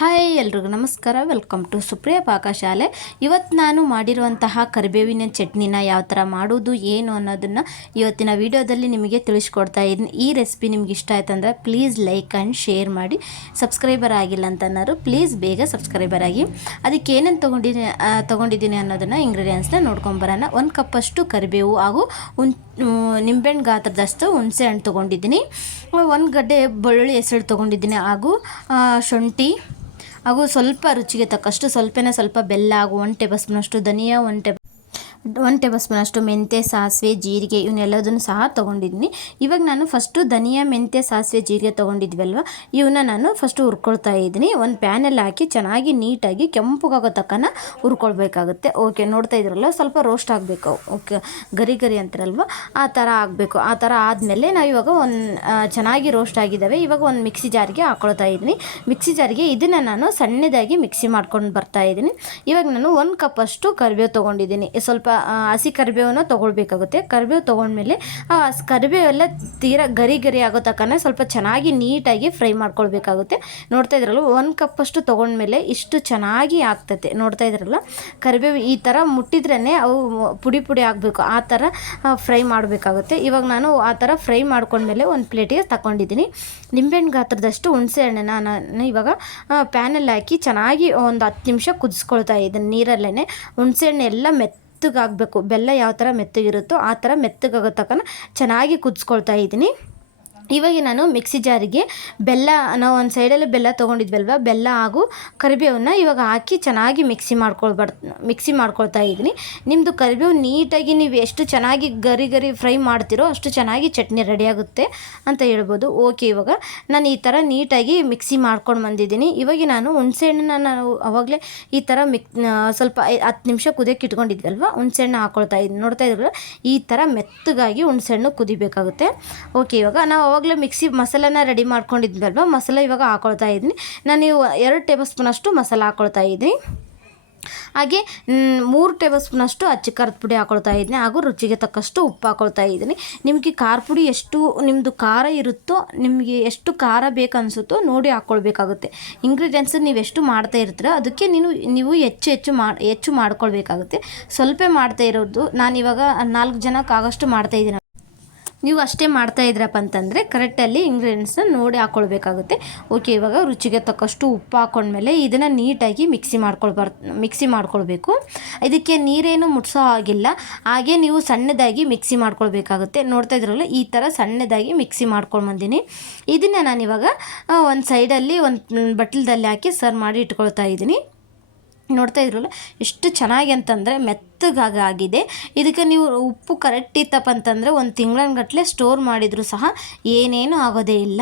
Hi ಎಲ್ರಿಗೂ ನಮಸ್ಕಾರ. Welcome to Supriya ಪಾಕಶಾಲೆ. ಇವತ್ತು ನಾನು ಮಾಡಿರುವಂತಹ ಕರಿಬೇವಿನ ಚಟ್ನಿನ ಯಾವ ಥರ ಮಾಡೋದು ಏನು ಅನ್ನೋದನ್ನು ಇವತ್ತಿನ ವಿಡಿಯೋದಲ್ಲಿ ನಿಮಗೆ ತಿಳಿಸ್ಕೊಡ್ತಾ ಇದ್ದೀನಿ. ಈ ರೆಸಿಪಿ ನಿಮ್ಗೆ ಇಷ್ಟ ಆಯ್ತಂದರೆ ಪ್ಲೀಸ್ ಲೈಕ್ ಆ್ಯಂಡ್ ಶೇರ್ ಮಾಡಿ. ಸಬ್ಸ್ಕ್ರೈಬರ್ ಆಗಿಲ್ಲ ಅಂತನಾರು ಪ್ಲೀಸ್ ಬೇಗ ಸಬ್ಸ್ಕ್ರೈಬರ್ ಆಗಿ. ಅದಕ್ಕೆ ಏನೇನು ತೊಗೊಂಡಿದ್ದೀನಿ ಅನ್ನೋದನ್ನು ಇಂಗ್ರೀಡಿಯೆಂಟ್ಸ್ನ ನೋಡ್ಕೊಂಬರೋಣ. 1 ಕಪ್ಪಷ್ಟು ಕರಿಬೇವು ಹಾಗೂ ನಿಂಬೆಹಣ್ಣು ಗಾತ್ರದಷ್ಟು ಹುಣಸೆ ಹಣ್ಣು ತೊಗೊಂಡಿದ್ದೀನಿ. 1 ಗಡ್ಡೆ ಬೆಳ್ಳುಳ್ಳಿ ಹೆಸರು ತೊಗೊಂಡಿದ್ದೀನಿ ಹಾಗೂ ಶುಂಠಿ ಹಾಗೂ ಸ್ವಲ್ಪ ರುಚಿಗೆ ತಕ್ಕಷ್ಟು ಸ್ವಲ್ಪ ಬೆಲ್ಲ ಹಾಗೂ 1 ಟೇಬಲ್ ಸ್ಪೂನಷ್ಟು ಧನಿಯಾ, 1 ಟೇಬಲ್ ಸ್ಪೂನಷ್ಟು ಮೆಂತ್ಯ, ಸಾಸಿವೆ, ಜೀರಿಗೆ ಇವನ್ನೆಲ್ಲದನ್ನು ಸಹ ತೊಗೊಂಡಿದ್ದೀನಿ. ಇವಾಗ ನಾನು ಫಸ್ಟು ಧನಿಯಾ, ಮೆಂತ್ಯ, ಸಾಸಿವೆ, ಜೀರಿಗೆ ತೊಗೊಂಡಿದ್ವಲ್ವ ಇವನ್ನ ನಾನು ಫಸ್ಟು ಹುರ್ಕೊಳ್ತಾ ಇದ್ದೀನಿ. ಒಂದು ಪ್ಯಾನಲ್ಲಿ ಹಾಕಿ ಚೆನ್ನಾಗಿ ನೀಟಾಗಿ ಕೆಂಪುಗಾಗೋ ತಕ್ಕನ ಹುರ್ಕೊಳ್ಬೇಕಾಗುತ್ತೆ. ಓಕೆ, ನೋಡ್ತಾ ಇದ್ರಲ್ಲ ಸ್ವಲ್ಪ ರೋಸ್ಟ್ ಆಗಬೇಕು. ಓಕೆ, ಗರಿ ಅಂತಾರಲ್ವ ಆ ಥರ ಆಗಬೇಕು. ಆ ಥರ ಆದಮೇಲೆ ನಾವು ಇವಾಗ ಚೆನ್ನಾಗಿ ರೋಸ್ಟ್ ಆಗಿದ್ದಾವೆ. ಇವಾಗ ಒಂದು ಮಿಕ್ಸಿ ಜಾರಿಗೆ ಹಾಕ್ಕೊಳ್ತಾ ಇದ್ದೀನಿ. ಮಿಕ್ಸಿ ಜಾರಿಗೆ ಇದನ್ನು ನಾನು ಸಣ್ಣದಾಗಿ ಮಿಕ್ಸಿ ಮಾಡ್ಕೊಂಡು ಬರ್ತಾ ಇದ್ದೀನಿ. ಇವಾಗ ನಾನು 1 ಕಪ್ಪಷ್ಟು ಕರಿಬೇವು ತೊಗೊಂಡಿದ್ದೀನಿ. ಸ್ವಲ್ಪ ಹಸಿ ಕರಿಬೇವನ್ನ ತೊಗೊಳ್ಬೇಕಾಗುತ್ತೆ. ಕರಿಬೇವು ತೊಗೊಂಡ್ಮೇಲೆ ಆ ಕರಿಬೇವೆಲ್ಲ ತೀರಾ ಗರಿ ಆಗೋ ತಕ್ಕನ ಸ್ವಲ್ಪ ಚೆನ್ನಾಗಿ ನೀಟಾಗಿ ಫ್ರೈ ಮಾಡ್ಕೊಳ್ಬೇಕಾಗುತ್ತೆ. ನೋಡ್ತಾ ಇದ್ರಲ್ಲ 1 ಕಪ್ಪಷ್ಟು ತೊಗೊಂಡ್ಮೇಲೆ ಇಷ್ಟು ಚೆನ್ನಾಗಿ ಆಗ್ತದೆ. ನೋಡ್ತಾ ಇದ್ರಲ್ಲ ಕರಿಬೇವು ಈ ಥರ ಮುಟ್ಟಿದ್ರೇ ಅವು ಪುಡಿ ಆಗಬೇಕು. ಆ ಥರ ಫ್ರೈ ಮಾಡಬೇಕಾಗುತ್ತೆ. ಇವಾಗ ನಾನು ಆ ಥರ ಫ್ರೈ ಮಾಡ್ಕೊಂಡ್ಮೇಲೆ ಒಂದು ಪ್ಲೇಟಿಗೆ ತಗೊಂಡಿದ್ದೀನಿ. ನಿಂಬೆಹಣ್ಣು ಗಾತ್ರದಷ್ಟು ಹುಣಸೆ ಹಣ್ಣನ್ನು ನಾನು ಇವಾಗ ಪ್ಯಾನಲ್ಲಿ ಹಾಕಿ ಚೆನ್ನಾಗಿ ಒಂದು 10 ನಿಮಿಷ ಕುದಿಸ್ಕೊಳ್ತಾ ಇದ್ದೀನಿ ನೀರಲ್ಲೇ. ಹುಣಸೆಹಣ್ಣು ಎಲ್ಲ ಮೆತ್ತಗಾಗಬೇಕು. ಬೆಲ್ಲ ಯಾವ ಥರ ಮೆತ್ತಗಿರುತ್ತೋ ಆ ಥರ ಮೆತ್ತಗಾಗೋ ತನಕ ಚೆನ್ನಾಗಿ ಕುದಿಸ್ಕೊಳ್ತಾ ಇದ್ದೀನಿ. ಇವಾಗ ನಾನು ಮಿಕ್ಸಿ ಜಾರಿಗೆ ನಾವು ಒಂದು ಸೈಡಲ್ಲಿ ಬೆಲ್ಲ ತೊಗೊಂಡಿದ್ವಲ್ವ, ಬೆಲ್ಲ ಹಾಗೂ ಕರಿಬೇವನ್ನ ಇವಾಗ ಹಾಕಿ ಚೆನ್ನಾಗಿ ಮಿಕ್ಸಿ ಮಾಡ್ಕೊಳ್ತಾ ಇದ್ದೀನಿ. ನಿಮ್ಮದು ಕರಿಬೇವು ನೀಟಾಗಿ ನೀವು ಎಷ್ಟು ಚೆನ್ನಾಗಿ ಗರಿ ಫ್ರೈ ಮಾಡ್ತೀರೋ ಅಷ್ಟು ಚೆನ್ನಾಗಿ ಚಟ್ನಿ ರೆಡಿಯಾಗುತ್ತೆ ಅಂತ ಹೇಳ್ಬೋದು. ಓಕೆ, ಇವಾಗ ನಾನು ಈ ಥರ ನೀಟಾಗಿ ಮಿಕ್ಸಿ ಮಾಡ್ಕೊಂಡು ಬಂದಿದ್ದೀನಿ. ಇವಾಗ ನಾನು ಹುಣಸೆಹಣ್ಣನ್ನ ನಾವು ಆವಾಗಲೇ ಈ ಥರ ಸ್ವಲ್ಪ 10 ನಿಮಿಷ ಕುದಿಯೋಕೆ ಇಟ್ಕೊಂಡಿದ್ವಲ್ವ ಹುಣಸೆಹಣ್ಣು ಹಾಕ್ಕೊಳ್ತಾ ಇದ್ದೀನಿ. ನೋಡ್ತಾ ಇದ್ರಲ್ಲ ಈ ಥರ ಮೆತ್ತಗಾಗಿ ಹುಣಸೆಹಣ್ಣು ಕುದಿಬೇಕಾಗುತ್ತೆ. ಓಕೆ, ಇವಾಗ ನಾವು ಆವಾಗಲೇ ಮಿಕ್ಸಿ ಮಸಾಲನ ರೆಡಿ ಮಾಡ್ಕೊಂಡಿದ್ವಲ್ವ, ಮಸಾಲೆ ಇವಾಗ ಹಾಕ್ಕೊಳ್ತಾ ಇದ್ದೀನಿ. ನಾನು 2 ಟೇಬಲ್ ಸ್ಪೂನಷ್ಟು ಮಸಾಲ ಹಾಕ್ಕೊಳ್ತಾ ಇದ್ದೀನಿ. ಹಾಗೆ 3 ಟೇಬಲ್ ಸ್ಪೂನಷ್ಟು ಅಚ್ಚ ಖಾರದ ಪುಡಿ ಹಾಕ್ಕೊಳ್ತಾ ಇದ್ದೀನಿ ಹಾಗೂ ರುಚಿಗೆ ತಕ್ಕಷ್ಟು ಉಪ್ಪು ಹಾಕ್ಕೊಳ್ತಾ ಇದ್ದೀನಿ. ನಿಮಗೆ ಖಾರ ಪುಡಿ ಎಷ್ಟು ನಿಮ್ಮದು ಖಾರ ಇರುತ್ತೋ, ನಿಮಗೆ ಎಷ್ಟು ಖಾರ ಬೇಕು ಅನಿಸುತ್ತೋ ನೋಡಿ ಹಾಕ್ಕೊಳ್ಬೇಕಾಗುತ್ತೆ. ಇಂಗ್ರೀಡಿಯೆಂಟ್ಸ್ ನೀವು ಎಷ್ಟು ಮಾಡ್ತಾ ಇರ್ತೀರೋ ಅದಕ್ಕೆ ನೀವು ಹೆಚ್ಚು ಮಾಡ್ಕೊಳ್ಬೇಕಾಗುತ್ತೆ. ಸ್ವಲ್ಪ ಮಾಡ್ತಾ ಇರೋದು ನಾನಿವಾಗ 4 ಜನಕ್ಕಾಗಷ್ಟು ಮಾಡ್ತಾಯಿದ್ದೀನಿ. ನೀವು ಅಷ್ಟೇ ಮಾಡ್ತಾ ಇದ್ರಪ್ಪ ಅಂತಂದರೆ ಕರೆಕ್ಟಲ್ಲಿ ಇಂಗ್ರೀಡಿಯೆಂಟ್ಸ್ನ ನೋಡಿ ಹಾಕ್ಕೊಳ್ಬೇಕಾಗುತ್ತೆ. ಓಕೆ, ಇವಾಗ ರುಚಿಗೆ ತಕ್ಕಷ್ಟು ಉಪ್ಪು ಹಾಕ್ಕೊಂಡ್ಮೇಲೆ ಇದನ್ನು ನೀಟಾಗಿ ಮಿಕ್ಸಿ ಮಾಡ್ಕೊಳ್ಬೇಕು. ಇದಕ್ಕೆ ನೀರೇನು ಮುಟ್ಸೋ ಆಗಿಲ್ಲ. ಹಾಗೆ ನೀವು ಸಣ್ಣದಾಗಿ ಮಿಕ್ಸಿ ಮಾಡ್ಕೊಳ್ಬೇಕಾಗುತ್ತೆ. ನೋಡ್ತಾ ಇದ್ರಲ್ಲ ಈ ಥರ ಸಣ್ಣದಾಗಿ ಮಿಕ್ಸಿ ಮಾಡ್ಕೊಂಡು ಬಂದೀನಿ. ಇದನ್ನು ನಾನಿವಾಗ ಒಂದು ಸೈಡಲ್ಲಿ ಒಂದು ಬಟ್ಲದಲ್ಲಿ ಹಾಕಿ ಸರ್ವ್ ಮಾಡಿ ಇಟ್ಕೊಳ್ತಾ ಇದ್ದೀನಿ. ನೋಡ್ತಾ ಇದ್ರಲ್ಲ ಎಷ್ಟು ಚೆನ್ನಾಗಿ ಅಂತಂದರೆ ಮೆತ್ತಗಾಗಿದೆ. ಇದಕ್ಕೆ ನೀವು ಉಪ್ಪು ಕರೆಕ್ಟ್ ಇತ್ತಪ್ಪ ಅಂತಂದರೆ 1 ತಿಂಗಳಗಟ್ಟಲೆ ಸ್ಟೋರ್ ಮಾಡಿದರೂ ಸಹ ಏನೇನು ಆಗೋದೇ ಇಲ್ಲ.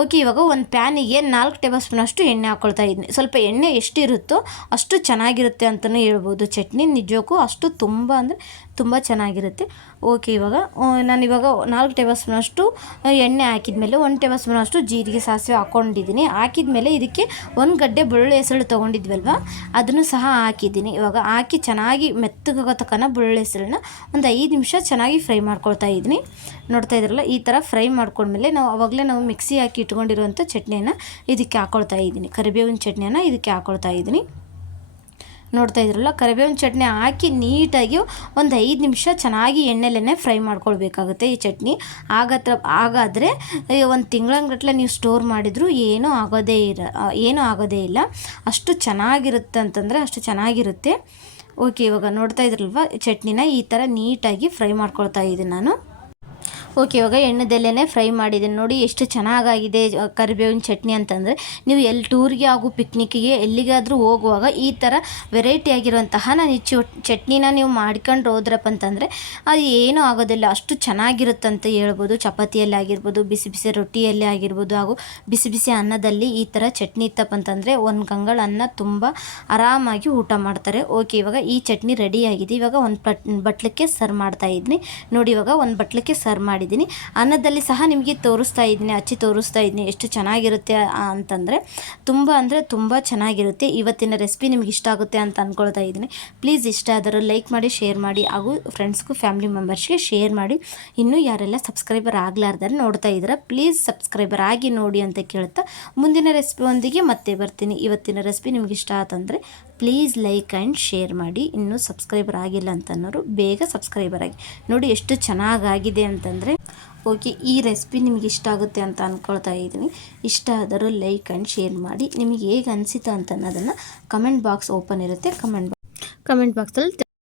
ಓಕೆ, ಇವಾಗ ಒಂದು ಪ್ಯಾನಿಗೆ 4 ಟೇಬಲ್ ಸ್ಪೂನಷ್ಟು ಎಣ್ಣೆ ಹಾಕ್ಕೊಳ್ತಾ ಇದ್ದೀನಿ. ಸ್ವಲ್ಪ ಎಣ್ಣೆ ಎಷ್ಟು ಇರುತ್ತೋ ಅಷ್ಟು ಚೆನ್ನಾಗಿರುತ್ತೆ ಅಂತಲೇ ಹೇಳ್ಬೋದು. ಚಟ್ನಿ ನಿಜಕ್ಕೂ ಅಷ್ಟು ತುಂಬ ಚೆನ್ನಾಗಿರುತ್ತೆ. ಓಕೆ, ಇವಾಗ ನಾನಿವಾಗ 4 ಟೇಬಲ್ ಸ್ಪೂನಷ್ಟು ಎಣ್ಣೆ ಹಾಕಿದ್ಮೇಲೆ 1 ಟೇಬಲ್ ಸ್ಪೂನಷ್ಟು ಜೀರಿಗೆ, ಸಾಸಿವೆ ಹಾಕ್ಕೊಂಡಿದ್ದೀನಿ. ಹಾಕಿದ್ಮೇಲೆ ಇದಕ್ಕೆ 1 ಗಡ್ಡೆ ಬೆಳ್ಳುಳ್ಳಿ ಹೆಸರು ತೊಗೊಂಡಿದ್ವಲ್ವ ಅದನ್ನು ಸಹ ಹಾಕಿದ್ದೀನಿ. ಇವಾಗ ಹಾಕಿ ಚೆನ್ನಾಗಿ ಮೆತ್ತಗಾಗೋ ತನಕ ಬೆಳ್ಳುಳ್ಳಿ ಹೆಸರನ್ನ ಒಂದು 5 ನಿಮಿಷ ಚೆನ್ನಾಗಿ ಫ್ರೈ ಮಾಡ್ಕೊಳ್ತಾ ಇದ್ದೀನಿ. ನೋಡ್ತಾ ಇದ್ರಲ್ಲ ಈ ಥರ ಫ್ರೈ ಮಾಡ್ಕೊಂಡ್ಮೇಲೆ ನಾವು ಮಿಕ್ಸಿ ಹಾಕಿ ಇಟ್ಕೊಂಡಿರುವಂಥ ಚಟ್ನಿಯನ್ನು ಇದಕ್ಕೆ ಹಾಕ್ಕೊಳ್ತಾ ಇದ್ದೀನಿ. ಕರಿಬೇವಿನ ಚಟ್ನಿಯನ್ನು ಇದಕ್ಕೆ ಹಾಕ್ಕೊಳ್ತಾ ಇದ್ದೀನಿ. ನೋಡ್ತಾ ಇದ್ರಲ್ಲ ಕರಿಬೇವಿನ ಚಟ್ನಿ ಹಾಕಿ ನೀಟಾಗಿ ಒಂದು 5 ನಿಮಿಷ ಚೆನ್ನಾಗಿ ಎಣ್ಣೆಲೇ ಫ್ರೈ ಮಾಡ್ಕೊಳ್ಬೇಕಾಗುತ್ತೆ ಈ ಚಟ್ನಿ. ಹಾಗಾದರೆ 1 ತಿಂಗಳಗಟ್ಟಲೆ ನೀವು ಸ್ಟೋರ್ ಮಾಡಿದರೂ ಏನೂ ಆಗೋದೇ ಇಲ್ಲ. ಅಷ್ಟು ಚೆನ್ನಾಗಿರುತ್ತೆ ಅಂತಂದರೆ ಅಷ್ಟು ಚೆನ್ನಾಗಿರುತ್ತೆ. ಓಕೆ, ಇವಾಗ ನೋಡ್ತಾ ಇದ್ರಲ್ವ ಚಟ್ನಿನ ಈ ಥರ ನೀಟಾಗಿ ಫ್ರೈ ಮಾಡ್ಕೊಳ್ತಾ ಇದ್ದೀನಿ ನಾನು. ಓಕೆ, ಇವಾಗ ಎಣ್ಣೆದಲ್ಲೇ ಫ್ರೈ ಮಾಡಿದ್ದೀನಿ. ನೋಡಿ ಎಷ್ಟು ಚೆನ್ನಾಗಾಗಿದೆ ಕರಿಬೇವಿನ ಚಟ್ನಿ ಅಂತಂದರೆ ನೀವು ಟೂರಿಗೆ ಹಾಗೂ ಪಿಕ್ನಿಕ್ಕಿಗೆ ಎಲ್ಲಿಗಾದರೂ ಹೋಗುವಾಗ ಈ ಥರ ವೆರೈಟಿ ಆಗಿರುವಂತಹ ನಾನು ಈ ಚಟ್ನಿನ ನೀವು ಮಾಡ್ಕೊಂಡು ಹೋದ್ರಪ್ಪ ಅಂತಂದರೆ ಅದು ಏನೂ ಆಗೋದಿಲ್ಲ. ಅಷ್ಟು ಚೆನ್ನಾಗಿರುತ್ತಂತ ಹೇಳ್ಬೋದು. ಚಪಾತಿಯಲ್ಲಿ ಆಗಿರ್ಬೋದು, ಬಿಸಿ ರೊಟ್ಟಿಯಲ್ಲಿ ಆಗಿರ್ಬೋದು ಹಾಗೂ ಬಿಸಿ ಅನ್ನದಲ್ಲಿ ಈ ಥರ ಚಟ್ನಿ ಇತ್ತಪ್ಪ ಅಂತಂದರೆ 1 ಗಂಗಳ ಅನ್ನ ತುಂಬ ಆರಾಮಾಗಿ ಊಟ ಮಾಡ್ತಾರೆ. ಓಕೆ, ಇವಾಗ ಈ ಚಟ್ನಿ ರೆಡಿಯಾಗಿದೆ. ಇವಾಗ ಒಂದು ಬಟ್ಲಕ್ಕೆ ಸರ್ವ್ ಮಾಡ್ತಾಯಿದ್ದೀನಿ. ನೋಡಿ, ಇವಾಗ ಒಂದು ಬಟ್ಲಕ್ಕೆ ಸರ್ವ್ ಮಾಡಿ ಮಾಡಿದ್ದೀನಿ. ಅನ್ನದಲ್ಲಿ ಸಹ ನಿಮಗೆ ತೋರಿಸ್ತಾ ಇದ್ದೀನಿ, ಹಚ್ಚಿ ತೋರಿಸ್ತಾ ಇದ್ದೀನಿ ಎಷ್ಟು ಚೆನ್ನಾಗಿರುತ್ತೆ ಅಂತಂದರೆ ತುಂಬ ಚೆನ್ನಾಗಿರುತ್ತೆ. ಇವತ್ತಿನ ರೆಸಿಪಿ ನಿಮ್ಗೆ ಇಷ್ಟ ಆಗುತ್ತೆ ಅಂತ ಅಂದ್ಕೊಳ್ತಾ ಇದ್ದೀನಿ. ಪ್ಲೀಸ್ ಇಷ್ಟ ಆದರೂ ಲೈಕ್ ಮಾಡಿ, ಶೇರ್ ಮಾಡಿ ಹಾಗೂ ಫ್ರೆಂಡ್ಸ್ಗೂ ಫ್ಯಾಮಿಲಿ ಮೆಂಬರ್ಸ್ಗೆ ಶೇರ್ ಮಾಡಿ. ಇನ್ನೂ ಯಾರೆಲ್ಲ ಸಬ್ಸ್ಕ್ರೈಬರ್ ಆಗಲಾರ್ದಾರೆ ನೋಡ್ತಾ ಇದ್ದೀರಾ ಪ್ಲೀಸ್ ಸಬ್ಸ್ಕ್ರೈಬರ್ ಆಗಿ ನೋಡಿ ಅಂತ ಕೇಳ್ತಾ ಮುಂದಿನ ರೆಸಿಪಿ ಒಂದಿಗೆ ಮತ್ತೆ ಬರ್ತೀನಿ. ಇವತ್ತಿನ ರೆಸಿಪಿ ನಿಮ್ಗೆ ಇಷ್ಟ ಆತಂದರೆ ಪ್ಲೀಸ್ ಲೈಕ್ ಆ್ಯಂಡ್ ಶೇರ್ ಮಾಡಿ. ಇನ್ನೂ ಸಬ್ಸ್ಕ್ರೈಬರ್ ಆಗಿಲ್ಲ ಅಂತನ್ನೋರು ಬೇಗ ಸಬ್ಸ್ಕ್ರೈಬರ್ ಆಗಿ. ನೋಡಿ ಎಷ್ಟು ಚೆನ್ನಾಗಾಗಿದೆ ಅಂತಂದರೆ ಓಕೆ, ಈ ರೆಸಿಪಿ ನಿಮ್ಗೆ ಇಷ್ಟ ಆಗುತ್ತೆ ಅಂತ ಅಂದ್ಕೊಳ್ತಾ ಇದ್ದೀನಿ. ಇಷ್ಟ ಆದರೂ ಲೈಕ್ ಆ್ಯಂಡ್ ಶೇರ್ ಮಾಡಿ. ನಿಮಗೆ ಹೇಗೆ ಅನಿಸಿತು ಅಂತ ಅನ್ನೋದನ್ನು ಕಮೆಂಟ್ ಬಾಕ್ಸ್ ಓಪನ್ ಇರುತ್ತೆ, ಕಮೆಂಟ್ ಬಾಕ್ಸಲ್ಲಿ